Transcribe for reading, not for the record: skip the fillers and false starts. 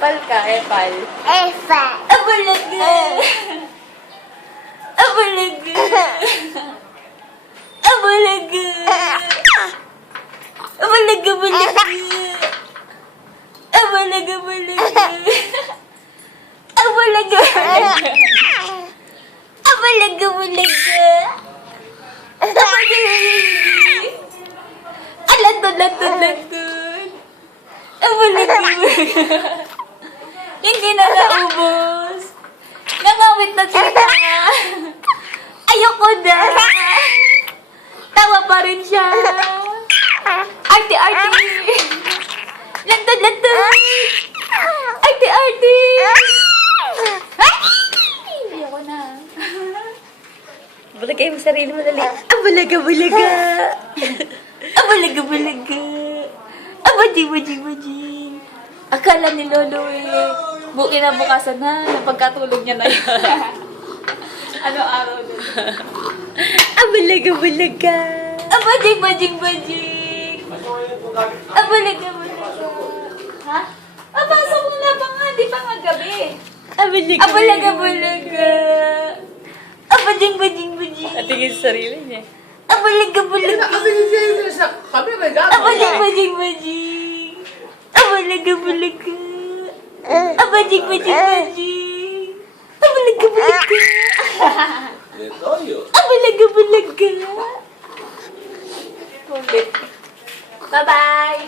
Epal ka, epal. Efa. Abalaga! Abalaga! Abalaga! Abalaga, balaga! Abalaga, balaga! Abalaga, balaga! Abalaga, balaga! Alatod! Abalaga, balaga! Hindi na naubos. Nangawit na sila. Ayoko na. Tawa pa rin siya. Arte. Lantad. Arte. Ayoko na. Balagay mo sarili mo dali. Abalaga. Abalaga. Baji. Akala ni Lolo kinabukasan na, napagkatulog niya na yun. Ano araw din? Abalaga. Bajing. Abalaga. Ha? Pasok mo na pa nga, di pa nga gabi. Abalaga. Bajing. At tingin sa sarili niya. Abalaga. Nakabili siya yung sa kami, may gano'n. Bajing. Abalaga. Bajing. Abalaga. Detoyo. Abalaga. Ulit. Bye-bye.